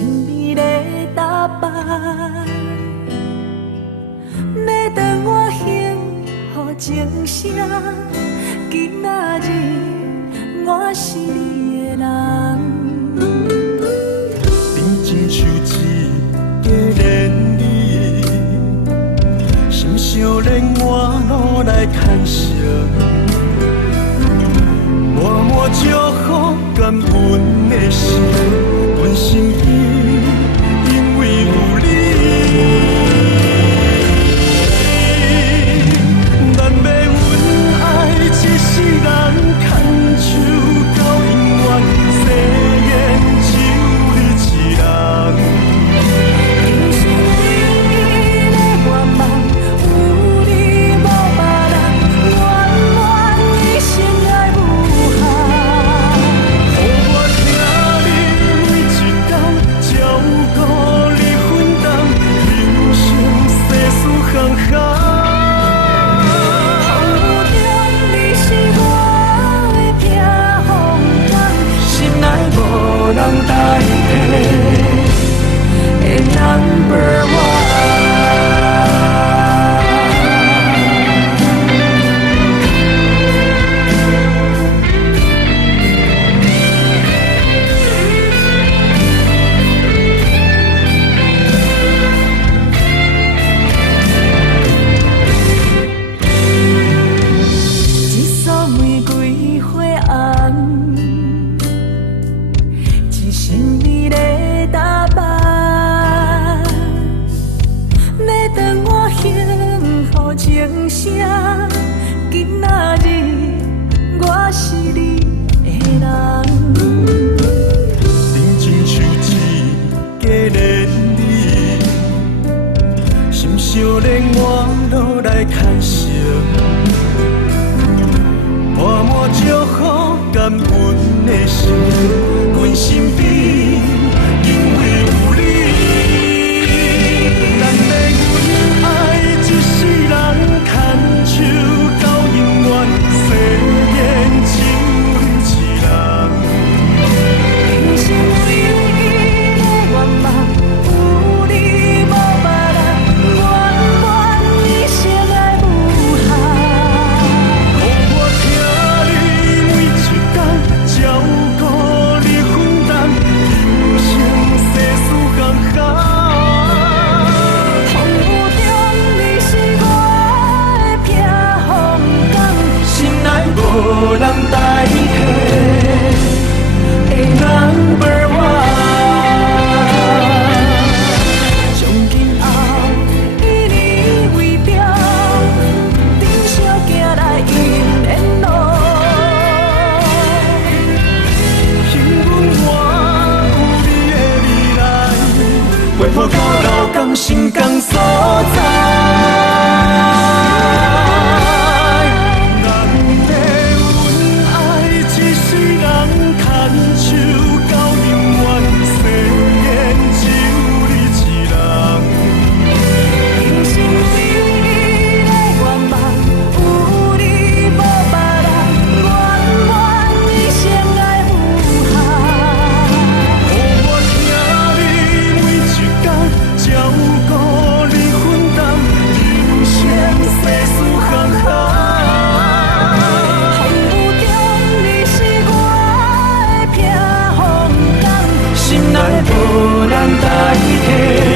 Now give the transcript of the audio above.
神秘的打扮，要当我幸福情声。今仔日我是你的人，你亲像一个恋人，心相连我路来牵绳，默默祝福感恩的心，阮心意因为有你。咱要阮爱一世人，牵手到永远，誓言只有你一人。人生唯一的愿望，有你无别人，愿愿一生爱无限。予我听你每一天，照顾你分担，人生世事坎坷。无人代替的 number one。一束玫瑰花红，神秘的打扮，要当我幸福情声。今仔日我是你的人，你亲像一个恋人，心相连我路来牵绳，默默祝福感恩的心，阮身边因为有你。咱要阮爱一世人，牵手到永远，誓言只有你一人。人生唯一的愿望，有你无别人，愿愿一生爱无限。予我听你每一天，照顾你分担，人生世事坎坷。风雨中你是我的避风港，心内无人代替的 number one。从今后以你为标，珍惜行来永远路。幸运我有你的未来，陪伴到老港心港所在。咱要阮爱一世人，牵手到永远，誓言只有你一人。人生唯一的愿望，有你无别人，愿愿一生爱无限。予我听你每一天，照顾你分担，人生世事坎坷。风雨中你是我的避风港，心内无人代替。